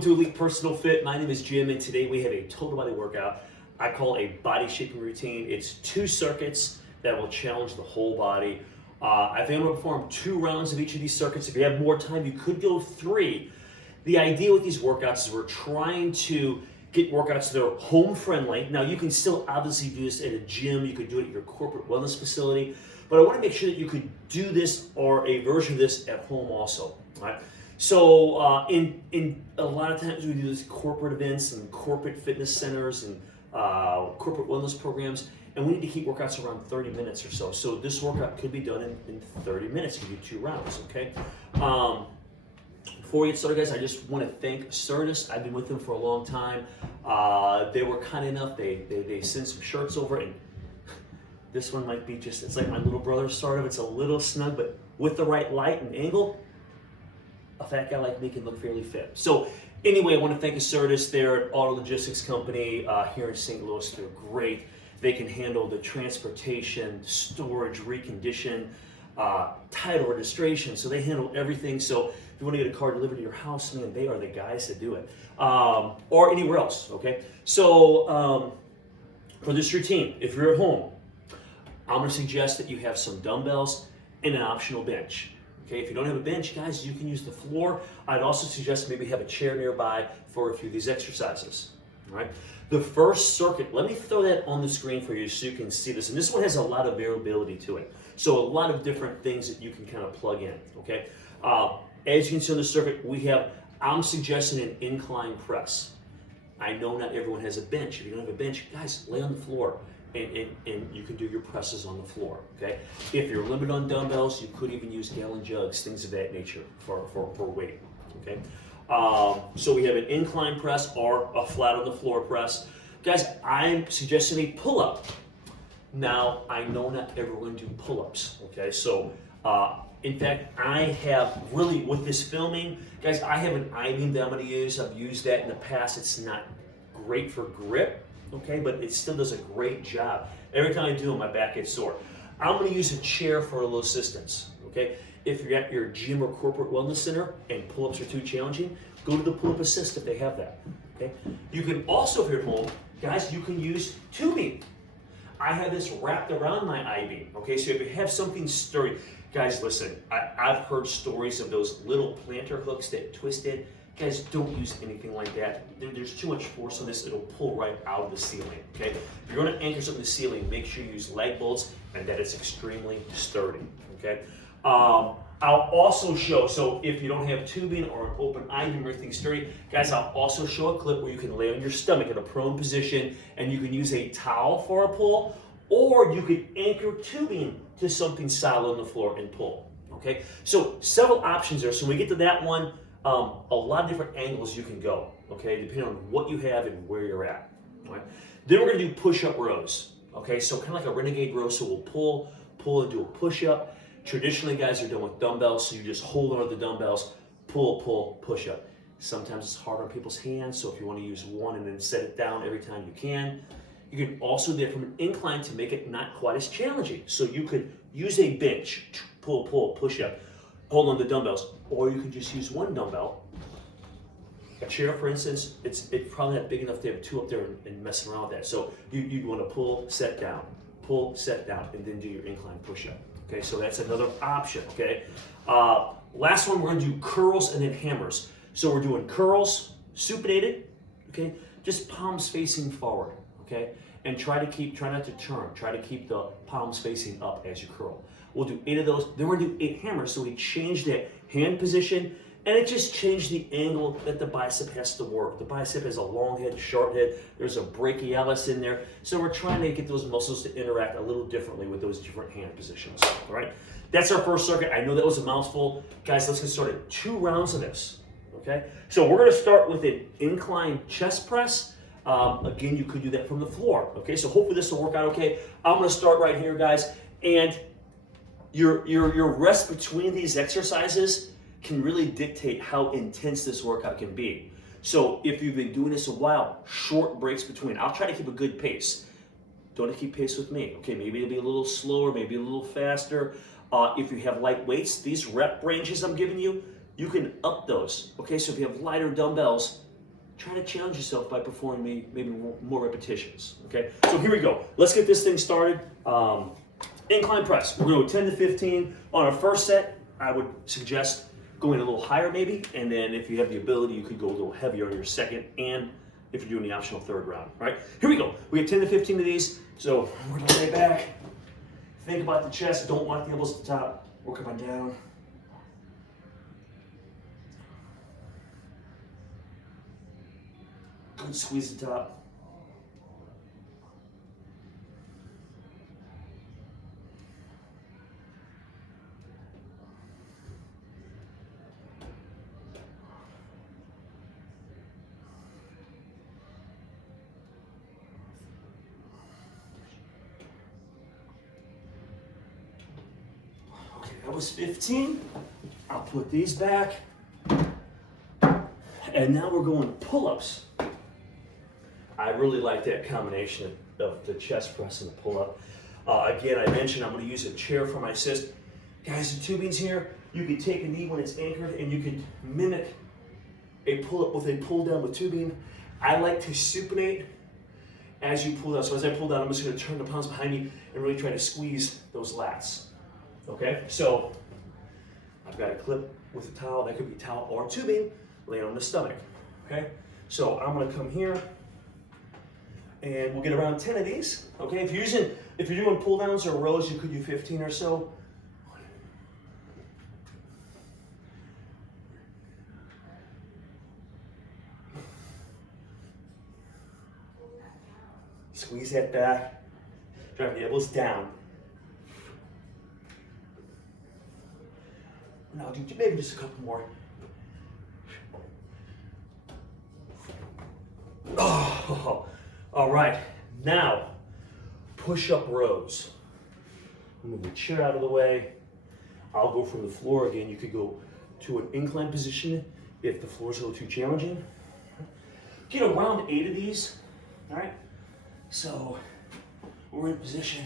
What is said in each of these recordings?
Welcome to Elite Personal Fit. My name is Jim, and today we have a total body workout I call a body shaping routine. It's 2 circuits that will challenge the whole body. I think I'm going to perform 2 rounds of each of these circuits. If you have more time, you could go 3. The idea with these workouts is we're trying to get workouts that are home friendly. Now, you can still obviously do this at a gym. You could do it at your corporate wellness facility. But I want to make sure that you could do this or a version of this at home also. All right? So in a lot of times we do these corporate events and corporate fitness centers and corporate wellness programs, and we need to keep workouts around 30 minutes or so. So this workout could be done in 30 minutes. You do 2 rounds, okay? Before we get started, guys, I just want to thank Certus. I've been with them for a long time. They were kind enough. They sent some shirts over, and this one might be just, it's like my little brother sort of. It's a little snug, but with the right light and angle, a fat guy like me can look fairly fit. So anyway, I want to thank Certus. They're an auto logistics company here in St. Louis. They're great. They can handle the transportation, storage, recondition, title registration. So they handle everything. So if you want to get a car delivered to your house, man, they are the guys to do it. Or anywhere else, okay? So for this routine, if you're at home, I'm going to suggest that you have some dumbbells and an optional bench. Okay, if you don't have a bench, guys, you can use the floor. I'd also suggest maybe have a chair nearby for a few of these exercises. All right. The first circuit, let me throw that on the screen for you so you can see this. And this one has a lot of variability to it. So a lot of different things that you can kind of plug in. Okay. As you can see on the circuit, I'm suggesting an incline press. I know not everyone has a bench. If you don't have a bench, guys, lay on the floor. And you can do your presses on the floor, okay? If you're limited on dumbbells, you could even use gallon jugs, things of that nature for weight, okay? So we have an incline press or a flat on the floor press. Guys, I'm suggesting a pull-up. Now, I know not everyone do pull-ups, okay? So, in fact, I have really, with this filming, guys, I have an I-beam that I'm gonna use. I've used that in the past. It's not great for grip, okay, but it still does a great job. Every time I do it, my back gets sore. I'm going to use a chair for a little assistance, okay? If you're at your gym or corporate wellness center and pull-ups are too challenging, go to the pull-up assist if they have that, okay? You can also, if you're at home, guys, you can use tubing. I have this wrapped around my I-beam, okay? So if you have something sturdy, guys, listen, I've heard stories of those little planter hooks that twisted. Guys, don't use anything like that. There's too much force on this, it'll pull right out of the ceiling, okay? If you're gonna anchor something to the ceiling, make sure you use lag bolts and that it's extremely sturdy, okay? I'll also show, so if you don't have tubing or an open I-beam or anything sturdy, guys, I'll also show a clip where you can lay on your stomach in a prone position and you can use a towel for a pull, or you could anchor tubing to something solid on the floor and pull, okay? So several options there. So when we get to that one, a lot of different angles you can go, okay, depending on what you have and where you're at. All right. Then we're going to do push-up rows, okay, so kind of like a renegade row. So we'll pull and do a push-up. Traditionally, guys, you're done with dumbbells, so you just hold on to the dumbbells, pull, push-up. Sometimes it's hard on people's hands, so if you want to use one and then set it down every time you can. You can also do it from an incline to make it not quite as challenging. So you could use a bench, pull, push-up. Hold on to dumbbells, or you could just use one dumbbell. A chair, for instance, it's probably not big enough to have 2 up there and mess around with that. So you'd want to pull, set down, and then do your incline push-up. Okay, so that's another option, okay? Last one, we're gonna do curls and then hammers. So we're doing curls, supinated, okay? Just palms facing forward, okay? And try not to turn. Try to keep the palms facing up as you curl. We'll do 8 of those. Then we're gonna do 8 hammers. So we change that hand position, and it just changed the angle that the bicep has to work. The bicep has a long head, short head. There's a brachialis in there. So we're trying to get those muscles to interact a little differently with those different hand positions, all right? That's our first circuit. I know that was a mouthful. Guys, let's get started. 2 rounds of this, okay? So we're gonna start with an incline chest press. Again, you could do that from the floor, okay? So hopefully this will work out okay. I'm gonna start right here, guys, and your rest between these exercises can really dictate how intense this workout can be. So if you've been doing this a while, short breaks between. I'll try to keep a good pace. Don't keep pace with me. Okay, maybe it'll be a little slower, maybe a little faster. If you have light weights, these rep ranges I'm giving you, you can up those. Okay, so if you have lighter dumbbells, try to challenge yourself by performing maybe more repetitions, okay? So here we go. Let's get this thing started. Incline press. We're going to go 10 to 15. On our first set, I would suggest going a little higher maybe, and then if you have the ability, you could go a little heavier on your second, and if you're doing the optional third round, right? Here we go. We have 10 to 15 of these, so we're going to lay back. Think about the chest. Don't lock the elbows at the top. Work up and down. Good squeeze the top. Okay, that was 15. I'll put these back. And now we're going pull-ups. I really like that combination of the chest press and the pull-up. Again, I mentioned I'm going to use a chair for my assist. Guys, the tubing's here. You can take a knee when it's anchored, and you can mimic a pull-up with a pull-down with tubing. I like to supinate as you pull down. So as I pull down, I'm just going to turn the palms behind me and really try to squeeze those lats. Okay? So I've got a clip with a towel. That could be towel or tubing laying on the stomach. Okay? So I'm going to come here. And we'll get around 10 of these. Okay, if you're doing pull downs or rows, you could do 15 or so. Squeeze that back. Drive the elbows down. Now I'll do maybe just a couple more. Oh. All right, now push-up rows. Move the chair out of the way. I'll go from the floor again. You could go to an incline position if the floor is a little too challenging. Get around 8 of these, all right? So we're in position.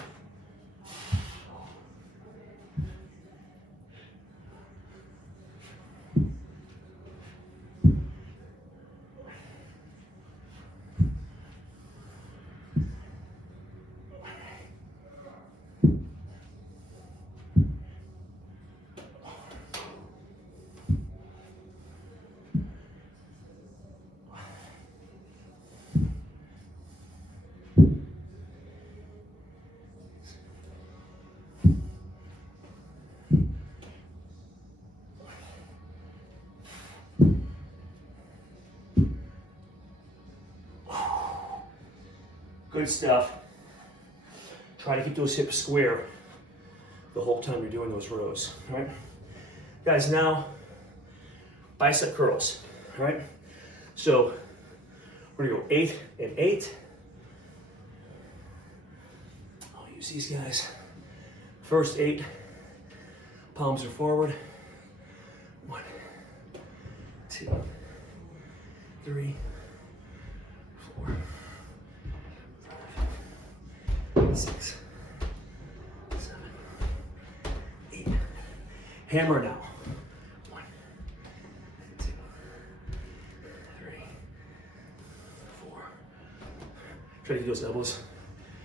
Good stuff. Try to keep those hips square the whole time you're doing those rows, all right? Guys, now bicep curls, all right? So we're gonna go 8 and 8. I'll use these guys. First 8, palms are forward. 1, 2, 3, 4, 6, 7, 8. Hammer now. 1, 2, 3, 4. Try to get those elbows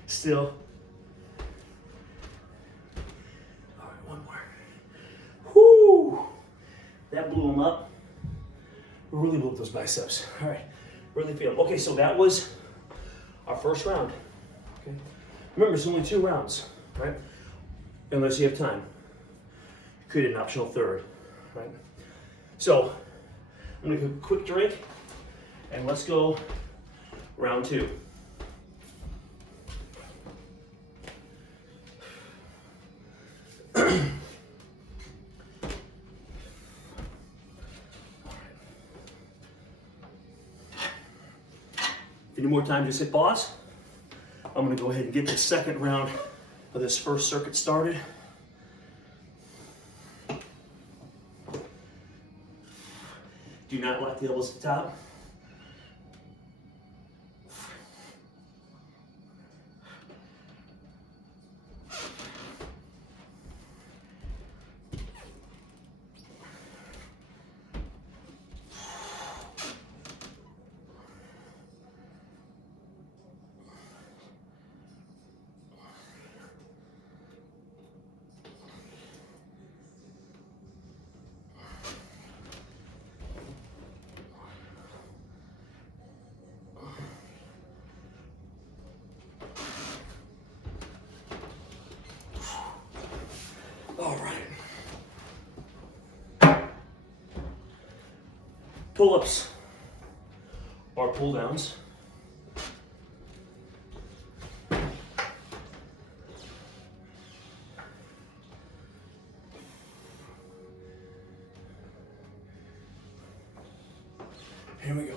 still. All right, one more. Whoo! That blew them up. Really blew up those biceps. All right, really feel. Okay, so that was our first round. Okay. Remember, it's only 2 rounds, right? Unless you have time. Create an optional third, right? So, I'm gonna do a quick drink, and let's go round 2. If you need more time, just hit pause. I'm gonna go ahead and get the second round of this first circuit started. Do not lock the elbows at the top. pull-ups or pull-downs. Here we go.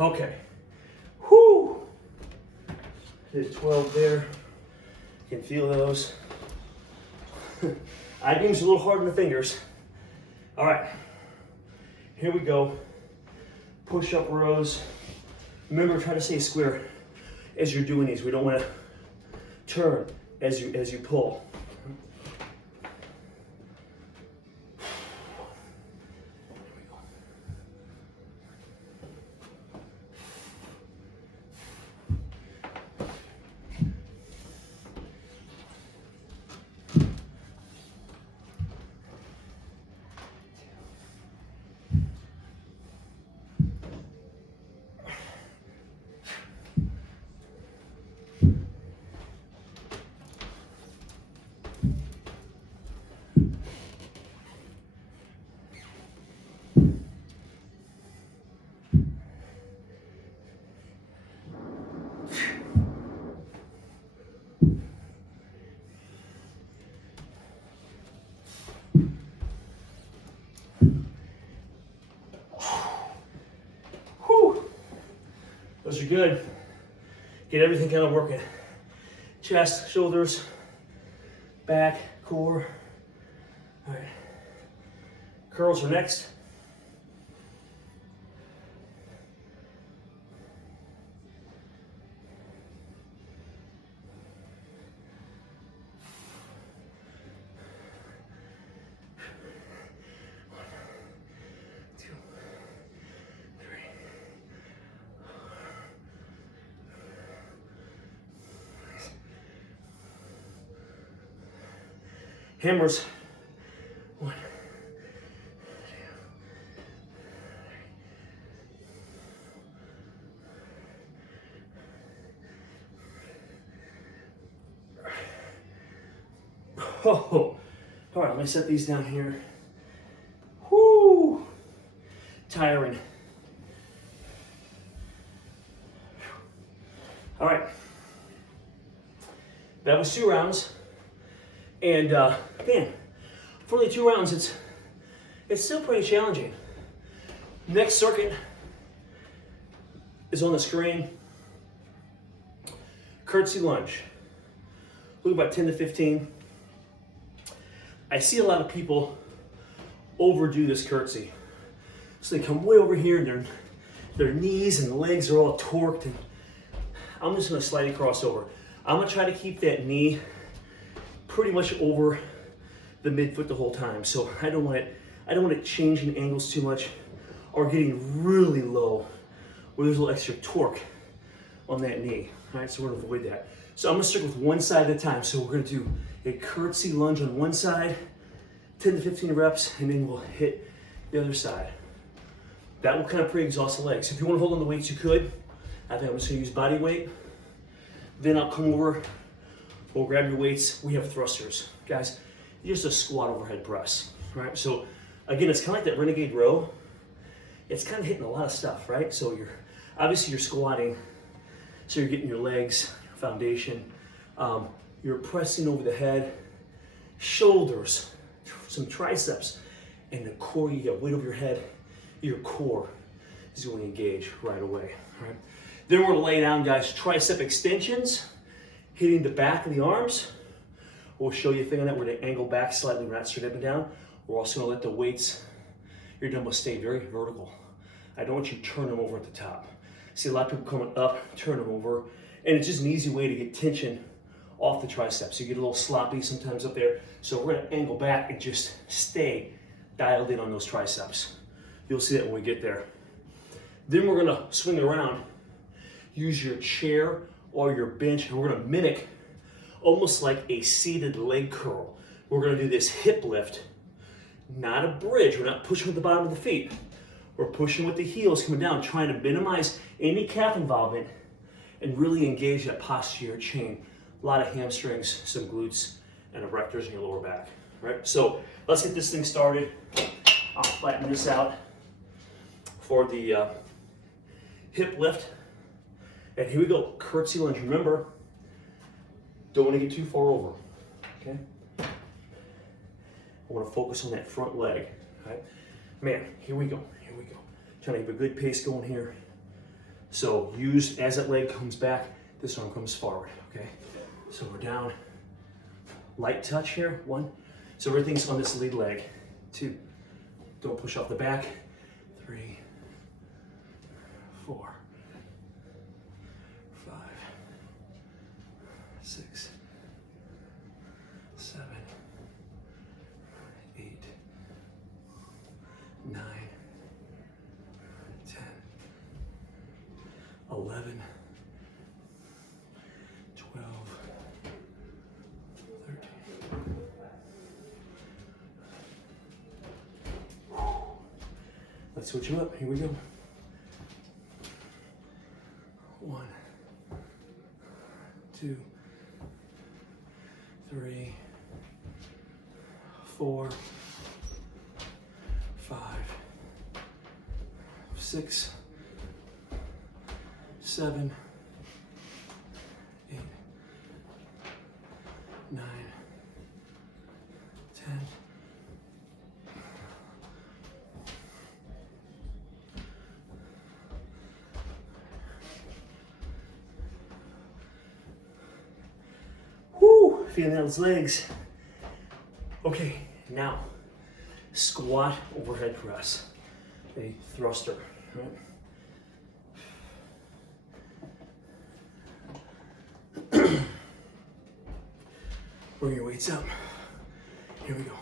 Okay. Whoo! Did 12 there. You can feel those. I-beam's a little hard on the fingers. All right. Here we go. Push-up rows. Remember, try to stay square as you're doing these. We don't want to turn as you pull. Those are good. Get everything kind of working. Chest, shoulders, back, core. All right. Curls are next. Hammers. 1, 2. Oh, all right, let me set these down here. Whoo, tiring. All right, that was 2 rounds. And man, for only 2 rounds, it's still pretty challenging. Next circuit is on the screen. Curtsy lunge. Look about 10 to 15. I see a lot of people overdo this curtsy. So they come way over here and their knees and legs are all torqued. And I'm just gonna slightly cross over. I'm gonna try to keep that knee pretty much over the midfoot the whole time. So I don't want it changing angles too much or getting really low where there's a little extra torque on that knee. All right, so we're gonna avoid that. So I'm gonna stick with one side at a time. So we're gonna do a curtsy lunge on one side, 10 to 15 reps, and then we'll hit the other side. That will kind of pre-exhaust the legs. If you wanna hold on the weights, you could. I think I'm just gonna use body weight. Then I'll come over, we'll grab your weights. We have thrusters. Guys, just a squat overhead press, right? So again, it's kind of like that renegade row. It's kind of hitting a lot of stuff, right? So you're squatting, so you're getting your legs, your foundation. You're pressing over the head, shoulders, some triceps, and the core. You get weight over your head. Your core is going to engage right away, right? Then we're going to lay down, guys, tricep extensions, hitting the back of the arms. We'll show you a thing on that. We're going to angle back slightly. We're not straight up and down. We're also going to let the weights, your dumbbells, stay very vertical. I don't want you to turn them over at the top. See a lot of people coming up, turn them over, and it's just an easy way to get tension off the triceps. You get a little sloppy sometimes up there. So we're going to angle back and just stay dialed in on those triceps. You'll see that when we get there. Then we're going to swing around. use your chair or your bench, and we're gonna mimic almost like a seated leg curl. We're gonna do this hip lift, not a bridge. We're not pushing with the bottom of the feet. We're pushing with the heels coming down, trying to minimize any calf involvement and really engage that posterior chain. A lot of hamstrings, some glutes, and erectors in your lower back, right? So let's get this thing started. I'll flatten this out for the hip lift. And here we go, curtsy lunge. Remember, don't want to get too far over, okay? I want to focus on that front leg, right? Man, here we go, here we go. Trying to have a good pace going here. So use, as that leg comes back, this arm comes forward, okay? So we're down, light touch here, 1. So everything's on this lead leg, 2. Don't push off the back, 3, 4, 5, 6, 7, 8, 9, 10, 11, 12, 13. Let's switch them up. Here we go. 1, 2, 3, 4, 5, 6, 7, 8, 9, 10. Whoo, feeling those legs. Okay, now squat overhead press, a thruster, right? Bring your weights up. Here we go.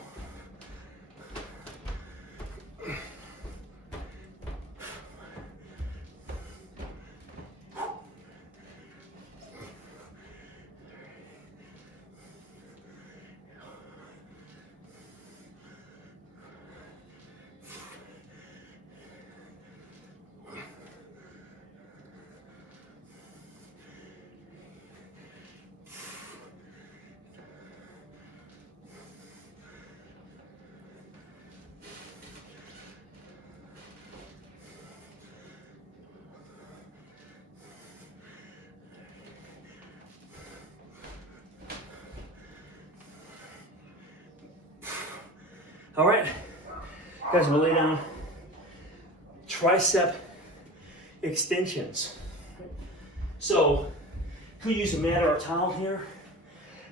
All right, guys, I'm gonna lay down tricep extensions. So, could use a mat or a towel here.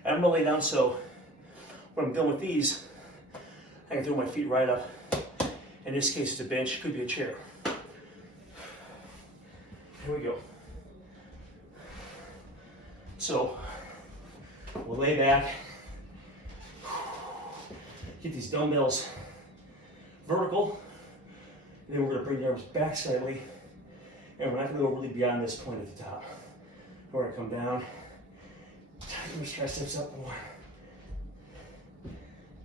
And I'm gonna lay down so when I'm done with these, I can throw my feet right up. In this case, it's a bench, could be a chair. Here we go. So, we'll lay back. Get these dumbbells vertical, and then we're going to bring the arms back slightly, and we're not going to go really beyond this point at the top. We're going to come down, tighten these triceps up, 1,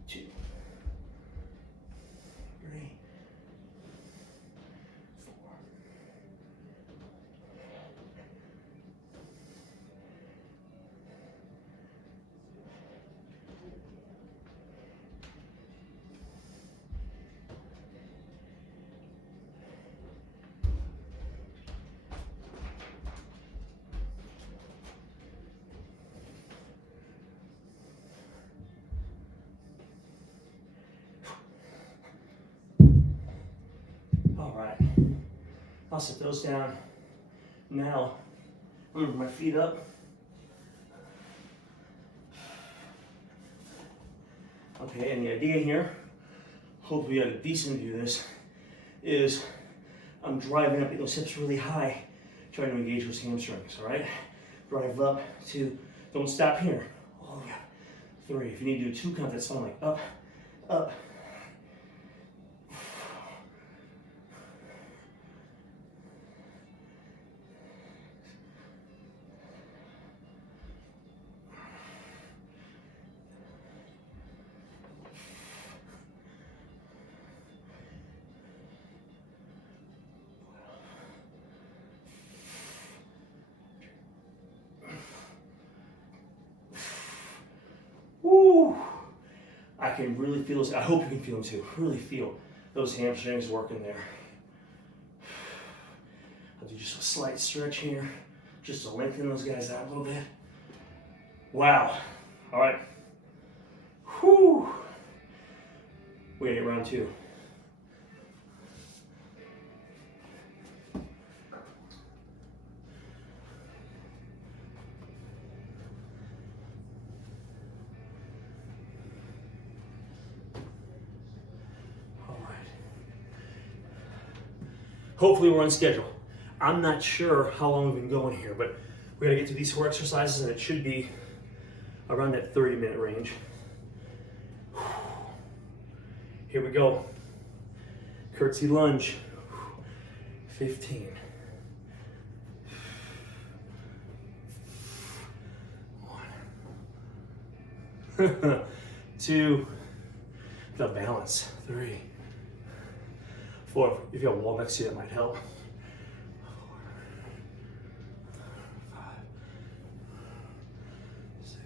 2, 3, 4. All right, I'll set those down. Now, I'm gonna bring my feet up. Okay, and the idea here, hopefully you have a decent view of this, is I'm driving up those hips really high, trying to engage those hamstrings, all right? Drive up, 2, don't stop here. Oh yeah, 3, if you need to do 2 counts, that's fine, like up, up. can really feel those. I hope you can feel them too. Really feel those hamstrings working there. I'll do just a slight stretch here, just to lengthen those guys out a little bit. Wow. All right. Whew. We're gonna get round two. All right. Hopefully we're on schedule. I'm not sure how long we've been going here, but we gotta get through these 4 exercises and it should be around that 30-minute range. Here we go. Curtsy lunge. 15. 1. 2. The balance. 3. 4. If you have a wall next to you, that might help. 4. 5. 6.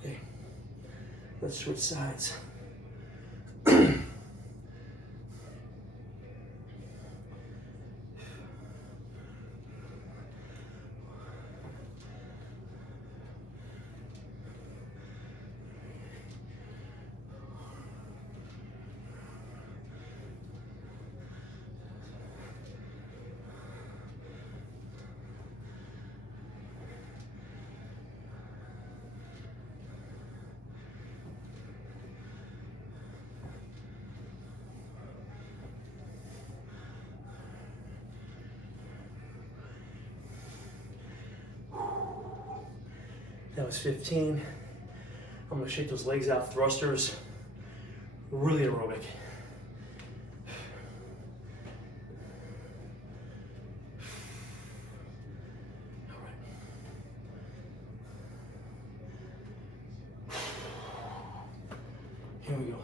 Okay, let's switch sides. That was 15. I'm gonna shake those legs out, thrusters, really aerobic. All right. Here we go.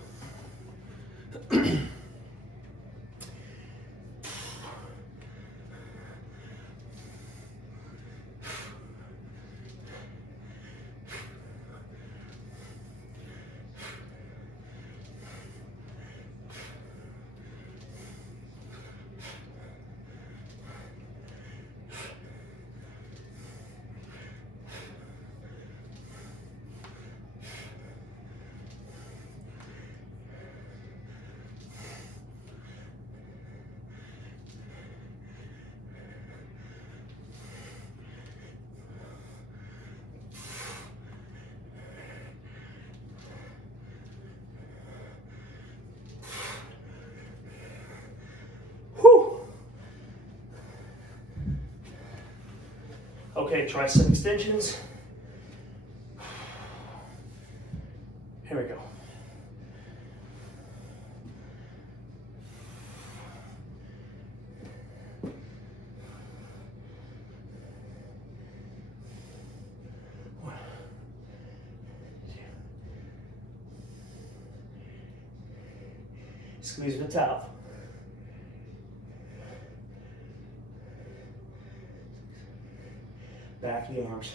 Okay, try some extensions. Here we go. One, two. Squeeze the top. Back of the arms.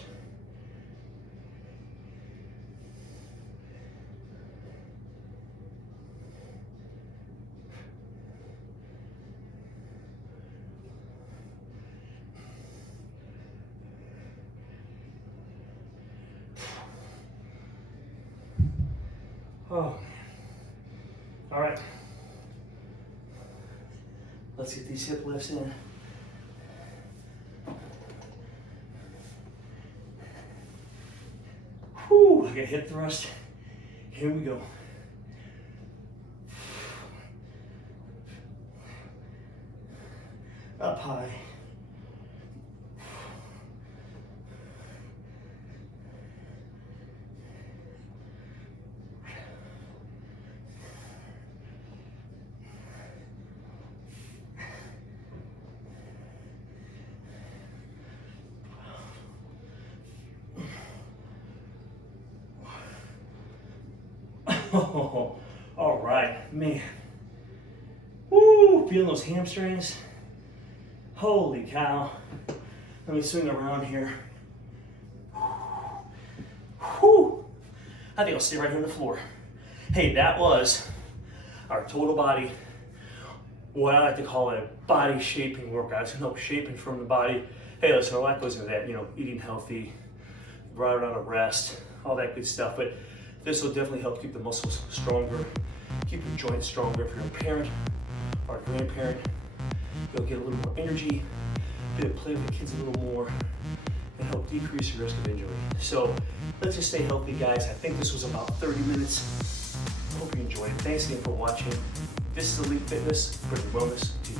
Oh, all right. Let's get these hip lifts in. Whew, like a hip thrust. Here we go. Up high. Oh, all right, man. Woo, feeling those hamstrings? Holy cow. Let me swing around here. Whew. I think I'll stay right here on the floor. Hey, that was our total body, what I like to call a body shaping workout. No, shaping from the body. Hey, listen, a lot goes into that, eating healthy, right around a rest, all that good stuff. But this will definitely help keep the muscles stronger, keep your joints stronger. If you're a parent or a grandparent, you'll get a little more energy, be able to play with the kids a little more, and help decrease your risk of injury. So let's just stay healthy, guys. I think this was about 30 minutes. I hope you enjoyed it. Thanks again for watching. This is Elite Fitness, bringing wellness to you.